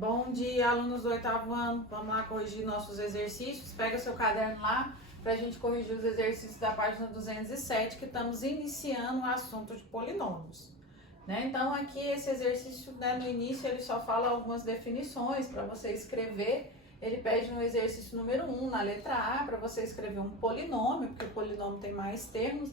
Bom dia, alunos do 8º ano. Vamos lá corrigir nossos exercícios. Pega seu caderno lá para a gente corrigir os exercícios da página 207, que estamos iniciando o assunto de polinômios. Então, aqui esse exercício, no início, ele só fala algumas definições para você escrever. Ele pede no exercício número 1, na letra A, para você escrever um polinômio, porque o polinômio tem mais termos,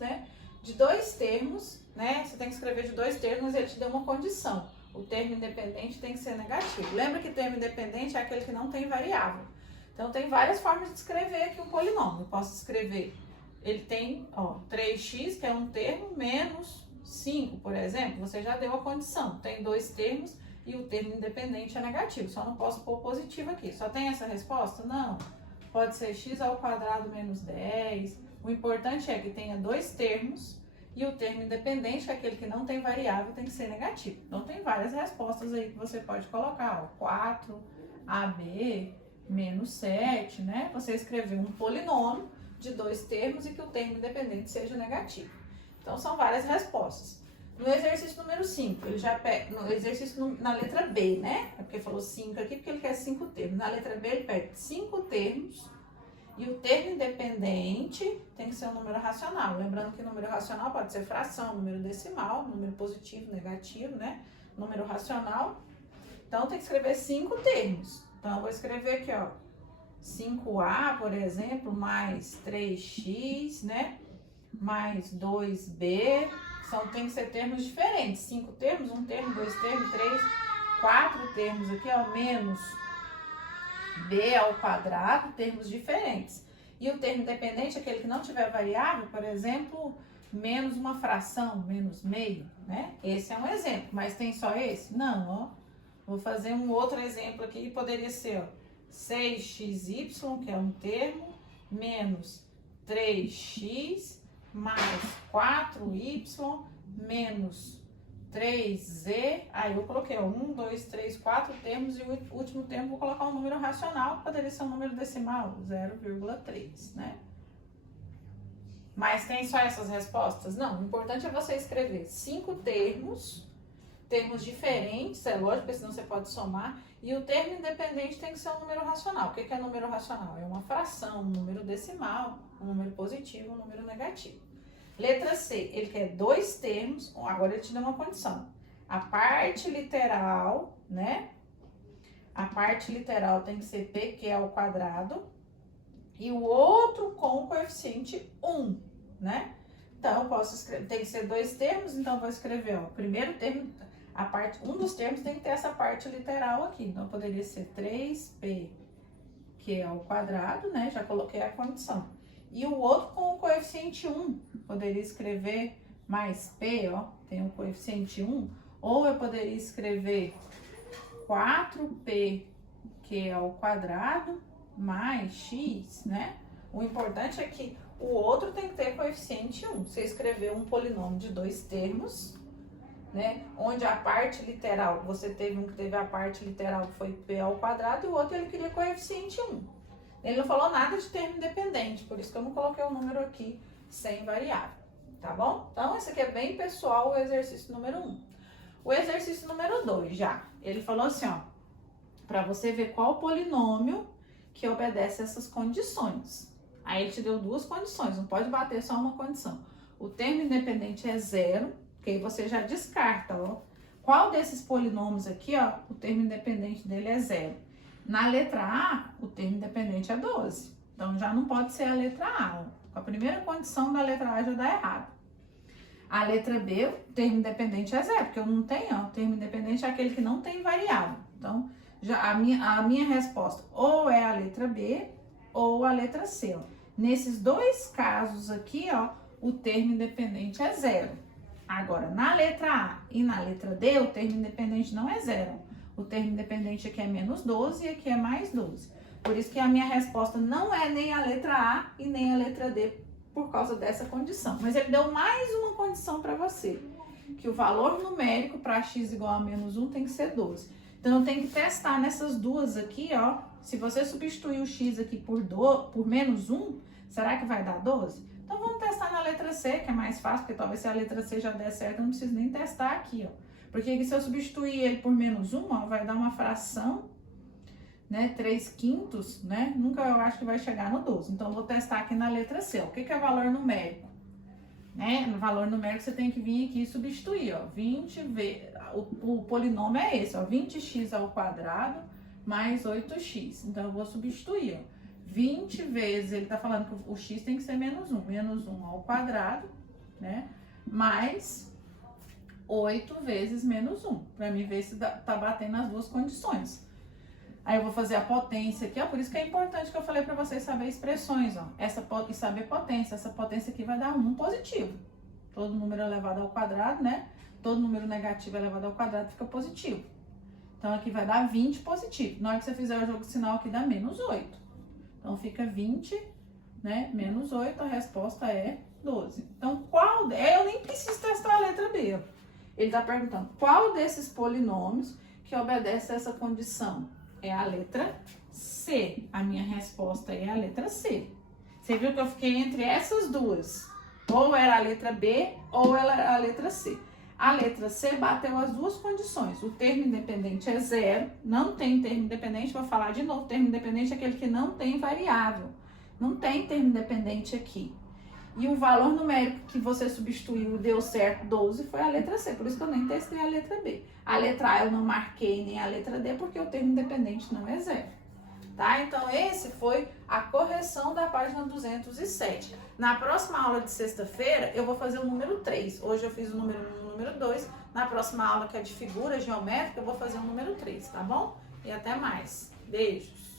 de dois termos, Você tem que escrever de dois termos, mas ele te deu uma condição. O termo independente tem que ser negativo. Lembra que termo independente é aquele que não tem variável. Então, tem várias formas de escrever aqui um polinômio. Eu posso escrever, ele tem 3x, que é um termo, menos 5, por exemplo. Você já deu a condição. Tem dois termos e o termo independente é negativo. Só não posso pôr positivo aqui. Só tem essa resposta? Não. Pode ser x ao quadrado menos 10. O importante é que tenha dois termos. E o termo independente, que é aquele que não tem variável, tem que ser negativo. Então, tem várias respostas aí que você pode colocar. 4, AB, menos 7, Você escrever um polinômio de dois termos e que o termo independente seja negativo. Então, são várias respostas. No exercício número 5, ele já pega, no exercício na letra B, É porque falou 5 aqui, porque ele quer 5 termos. Na letra B, ele pega 5 termos. E o termo independente tem que ser um número racional. Lembrando que número racional pode ser fração, número decimal, número positivo, negativo, Número racional. Então, tem que escrever 5 termos. Então, eu vou escrever aqui, 5A, por exemplo, mais 3x, Mais 2B. Tem que ser termos diferentes. 5 termos, 1 termo, 2 termos, 3, 4 termos aqui, menos b ao quadrado, termos diferentes. E o termo independente, aquele que não tiver variável, por exemplo, menos uma fração, menos meio, Esse é um exemplo, mas tem só esse? Não, Vou fazer um outro exemplo aqui, poderia ser, 6xy, que é um termo, menos 3x, mais 4y, menos 3z, aí eu coloquei 1, 2, 3, 4 termos e o último termo vou colocar um número racional, que poderia ser um número decimal, 0,3, Mas tem só essas respostas? Não, o importante é você escrever 5 termos diferentes, é lógico, porque senão você pode somar, e o termo independente tem que ser um número racional. O que é número racional? É uma fração, um número decimal, um número positivo, um número negativo. Letra C, ele quer dois termos, agora ele te dá uma condição. A parte literal, A parte literal tem que ser pq ao quadrado e o outro com o coeficiente 1, Então, eu posso escrever, tem que ser dois termos, então eu vou escrever, o primeiro termo, um dos termos tem que ter essa parte literal aqui. Então, poderia ser 3p, que é ao quadrado, Já coloquei a condição. E o outro com o coeficiente 1, poderia escrever mais p, tem o coeficiente 1, ou eu poderia escrever 4p, que é ao quadrado, mais x, O importante é que o outro tem que ter coeficiente 1. Você escreveu um polinômio de dois termos, Onde a parte literal, você teve um que teve a parte literal que foi p ao quadrado e o outro ele queria coeficiente 1. Ele não falou nada de termo independente, por isso que eu não coloquei o número aqui sem variável, tá bom? Então, esse aqui é bem pessoal, o exercício número 1. O exercício número 2 já, ele falou assim, para você ver qual polinômio que obedece essas condições. Aí ele te deu duas condições, não pode bater só uma condição. O termo independente é 0, que aí você já descarta, Qual desses polinômios aqui, o termo independente dele é 0. Na letra A, o termo independente é 12. Então, já não pode ser a letra A. A primeira condição da letra A já dá errado. A letra B, o termo independente é 0, porque eu não tenho, O termo independente é aquele que não tem variável. Então, já a minha resposta ou é a letra B ou a letra C, Nesses dois casos aqui, o termo independente é 0. Agora, na letra A e na letra D, o termo independente não é 0. O termo independente aqui é menos 12 e aqui é mais 12. Por isso que a minha resposta não é nem a letra A e nem a letra D por causa dessa condição. Mas ele deu mais uma condição para você, que o valor numérico para x igual a menos 1 tem que ser 12. Então, eu tenho que testar nessas duas aqui, Se você substituir o x aqui por menos 1, será que vai dar 12? Então, vamos testar na letra C, que é mais fácil, porque talvez se a letra C já der certo, eu não preciso nem testar aqui, Porque se eu substituir ele por menos 1, vai dar uma fração né, 3/5, né, nunca eu acho que vai chegar no 12. Então, eu vou testar aqui na letra C. Ó. O que é valor numérico? Né? No valor numérico, você tem que vir aqui e substituir, ó. 20 vezes... O polinômio é esse, ó. 20x ao quadrado mais 8x. Então, eu vou substituir, ó. 20 vezes, ele tá falando que o x tem que ser menos 1. Menos 1 ao quadrado, né? Mais 8 vezes menos 1. Pra mim ver se tá batendo as duas condições. Aí eu vou fazer a potência aqui, ó. Por isso que é importante que eu falei pra vocês saber expressões, ó. E saber potência. Essa potência aqui vai dar 1 positivo. Todo número elevado ao quadrado, né? Todo número negativo elevado ao quadrado fica positivo. Então, aqui vai dar 20 positivo. Na hora que você fizer o jogo de sinal aqui, dá menos 8. Então, fica 20, né? Menos 8, a resposta é 12. Então, qual... Eu nem preciso testar a letra B. Ele tá perguntando qual desses polinômios que obedece a essa condição? É a letra C. A minha resposta é a letra C. Você viu que eu fiquei entre essas duas. Ou era a letra B, ou era a letra C. A letra C bateu as duas condições. O termo independente é 0. Não tem termo independente. Vou falar de novo. Termo independente é aquele que não tem variável. Não tem termo independente aqui. E o valor numérico que você substituiu e deu certo, 12, foi a letra C. Por isso que eu nem testei a letra B. A letra A eu não marquei nem a letra D, porque o termo independente não é 0. Tá? Então, esse foi a correção da página 207. Na próxima aula de sexta-feira, eu vou fazer o número 3. Hoje eu fiz o número 1 e o número 2. Na próxima aula, que é de figura geométrica, eu vou fazer o número 3, tá bom? E até mais. Beijos!